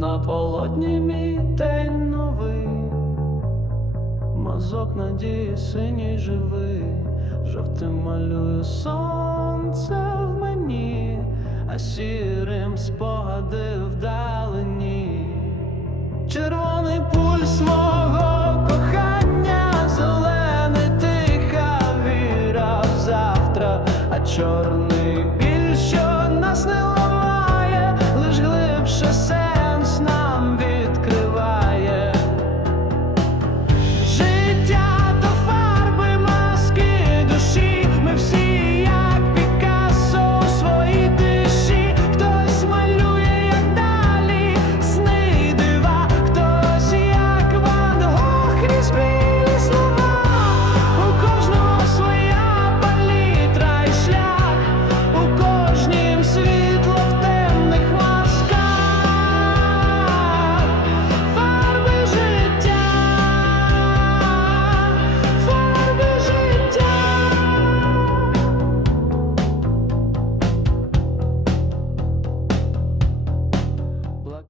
На полотні мій день новий, мазок надії синій живий, жовтим малює сонце в мені, а сірим спогади вдалині. Червоний пульс мого кохання, зелений тиха віра. В завтра, а чорний